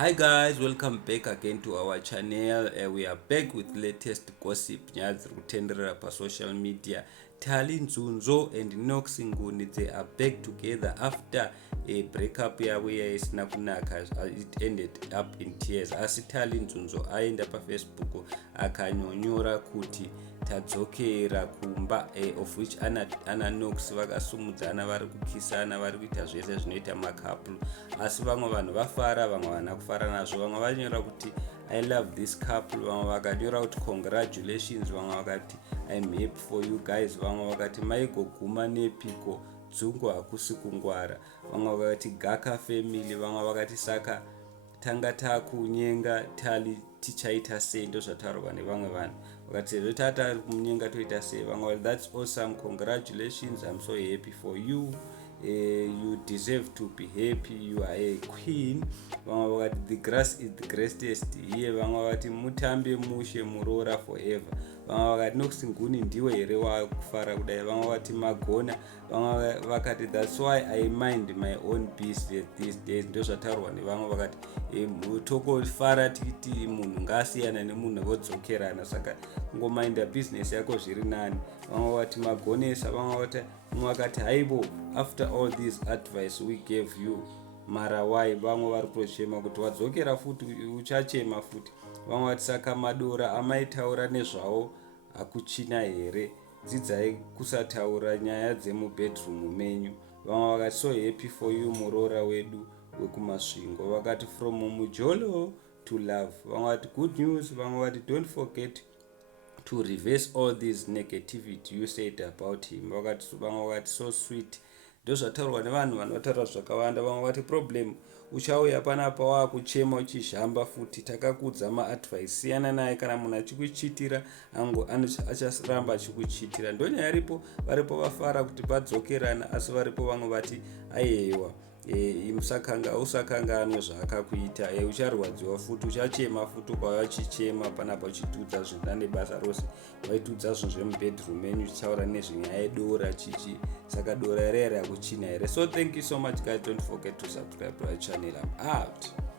Hi guys, welcome back again to our channel. We are back with latest gossip nyaya dziri kutenderera pasocial media. Tallyn and nguni, they are back together after a breakup yavo yaisina kunaka. It ended up in tears. Asi Tallyn aenda pafacebook akanyonyora kuti tadzokera kumba, of which ana Nox vakasumudzana vari kukisana vari kuita zvese zvinoita makapulu. Asi vamwe vanhu vafara, vamwe vana kufara nazvo. Vamwe vanyora kuti I love this couple, vamwe vakanyora kuti congratulations, vamwe vakati I'm happy for you guys, vamwe vakati maigoguma nepiko, dzungu hakusi kungwara, vamwe vakati gaka family, vamwe vakati saka tanga takunyenga Tally tichaita sei, ndozvataurwa nevamwe vanhu. Vakati sezvo tata kunyenga toita sei, vamwe that's awesome, congratulations, I'm so happy for you. You deserve to be happy, you are a queen. Vamwe vakati the grass is the greatest here, vamwe vakati mutambe mushe muroora forever, vamwe vakati nokuti nguni ndiwe here wakufara kudai, vamwe vakati magona, vamwe vakati that's why I mind my own business these days, ndozvataurwa nevamwe vakati tokofara tikiti munhu ngasiyana nemunhu vodzokerana, saka kungominda business yako zviri nani. Vamwe vakati magonesa, vamwe vakati haibo after all this advice we gave you mara why, vamwe vari kutochema kuti wadzokera futi uchachema futi. Vamwe vati saka madora amaitaura nezvavo hakuchina here, dzidzai kusataura nyaya dzemubedroom menyu. Vamwe vakati so happy for you muroora wedu wekumasvingo, vakati from mujolo to love. Vamwe vati good news, vamwe vati don't forget to reverse all this negativity you said about him. Vamwe vakati so sweet. Ndozvataurwa nevanhu vanotaura zvakawanda. Vamwe vati problem uchauya panapa wakuchema uchizhamba futi, takakudza maadvice, siyana naye, kana munhu achikuchitira achasaramba achikuchitira. Ndonyaya iripo, varipo vafara kuti vadzokerana, asi varipo vamwe vati aiyewa usakanganwe zvaakakuita, ucharwadziwa futi, uchachema futi ukauya uchichema panapa uchitudza zvina nebasa rose, waitudza zvinhu zvemubedroom menyu uchitaura nezvenyaya yedora chichi, saka dora here hakuchina here. So thank you so much guys, don't forget to subscribe to our channel. I'm out.